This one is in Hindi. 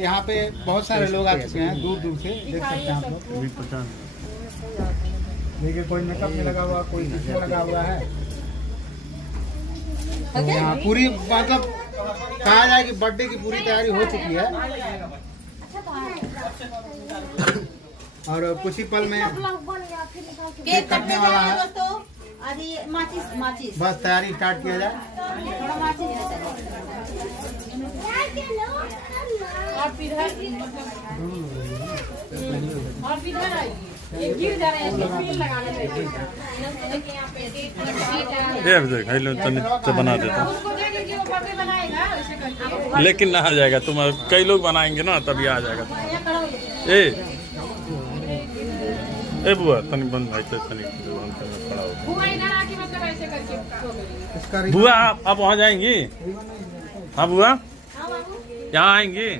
यहाँ पे बहुत सारे लोग आ चुके हैं दूर दूर से, देख सकते हैं आप लोग। देखिए कोई मेकअप में लगा हुआ, कोई इसमें लगा हुआ है। तो यहाँ पूरी मतलब कहा जाए कि बर्थडे की पूरी तैयारी हो चुकी है और कुछ ही पल में केक कटने वाला है। बस तैयारी स्टार्ट किया जाए। तो बना देता हूँ, लेकिन ना आ जाएगा। तुम कई लोग बनाएंगे ना तभी आ जाएगा। ए बुआ तनी बंद भाई तनी खड़ा हो। बुआ आप वहाँ जाएंगी? हाँ बुआ यहाँ आएंगी?